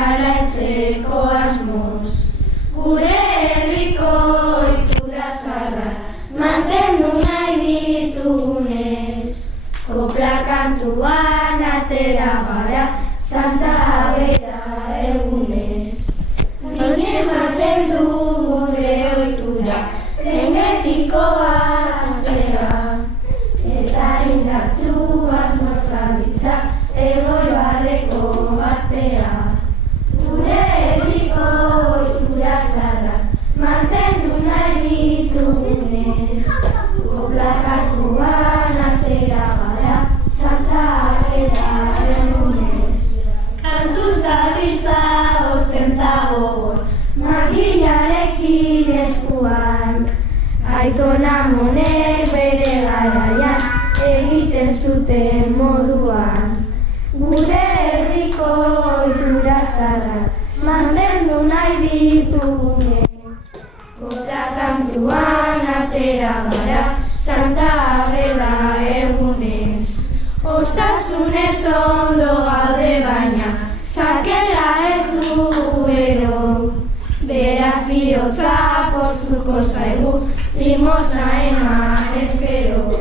salaitzeko asmoz. Gure herriko ohitura zaharrak mantendu nahi ditugunez. Kopla kantuan atera gara, Santa Agueda egunez. Non ematen du gure ohitura, zengetiko astea, eta indartsu asmoz gabiltza, Elgoibarreko gaztea. Gure herriko ohitura zaharrak mantendu nahi ditugunez. Kopla kantuan atera gara, Santa Agueda egunez. Kantuz gabiltza ozen ta gogoz, magilarekin eskuan. Aitona Amonek bere garaian egiten zuten moduan. Gure herriko ohitura zaharrak mantendu nahi ditugunez. Kopla kantuan atera gara, Santa Agueda egunez. Osasunez ondo gaude baina, sakela ez dugu gero. Beraz bihotza poztuko zaigu, limosna eman ezkero.